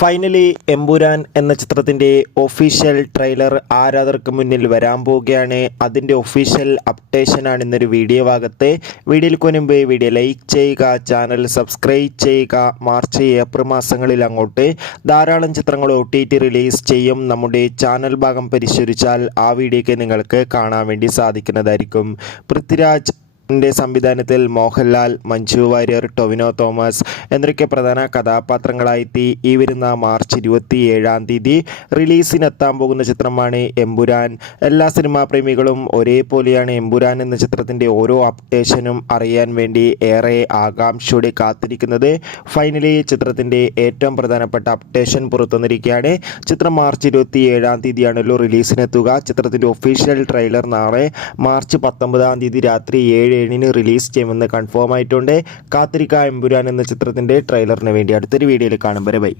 Finally Empuraan എന്ന ചിത്രത്തിൻ്റെ official trailer ആരാധകർക്ക് മുന്നിൽ വരാൻ പോവുകയാണ്. അതിൻ്റെ ഒഫീഷ്യൽ അപ്ഡേഷനാണ് ഇന്നൊരു വീഡിയോ ഭാഗത്ത്. വീഡിയോയ്ക്ക് മുൻപ് വീഡിയോ ലൈക്ക് ചെയ്യുക, ചാനൽ സബ്സ്ക്രൈബ് ചെയ്യുക. മാർച്ച് ഏപ്രിൽ മാസങ്ങളിൽ അങ്ങോട്ട് ധാരാളം ചിത്രങ്ങൾ OTT റിലീസ് ചെയ്യും. നമ്മുടെ ചാനൽ ഭാഗം പരിശോധിച്ചാൽ ആ വീഡിയോയ്ക്ക് നിങ്ങൾക്ക് കാണാൻ വേണ്ടി സാധിക്കുന്നതായിരിക്കും. പൃഥ്വിരാജ് സംവിധാനത്തിൽ മോഹൻലാൽ, മഞ്ജു വാര്യർ, ടൊവിനോ തോമസ് എന്നൊക്കെ പ്രധാന കഥാപാത്രങ്ങളായെത്തി ഈ വരുന്ന മാർച്ച് 27 റിലീസിനെത്താൻ പോകുന്ന ചിത്രമാണ് എമ്പുരാൻ. എല്ലാ സിനിമാ പ്രേമികളും ഒരേപോലെയാണ് എമ്പുരാൻ എന്ന ചിത്രത്തിൻ്റെ ഓരോ അപ്ഡേഷനും അറിയാൻ വേണ്ടി ഏറെ ആകാംക്ഷയോടെ കാത്തിരിക്കുന്നത്. ഫൈനലി ചിത്രത്തിൻ്റെ ഏറ്റവും പ്രധാനപ്പെട്ട അപ്ഡേഷൻ പുറത്തുവന്നിരിക്കുകയാണ്. ചിത്രം മാർച്ച് 27 റിലീസിനെത്തുക. ചിത്രത്തിൻ്റെ ഒഫീഷ്യൽ ട്രെയിലർ നാളെ മാർച്ച് 19 രാത്രി 7 റിലീസ് ചെയ്യുമെന്ന് കൺഫേം ആയിട്ടുണ്ട്. കാത്തിരിക്കുക എമ്പുരാൻ എന്ന ചിത്രത്തിൻ്റെ ട്രെയിലറിന് വേണ്ടി. അടുത്തൊരു വീഡിയോയിൽ കാണും വരെ ബൈ.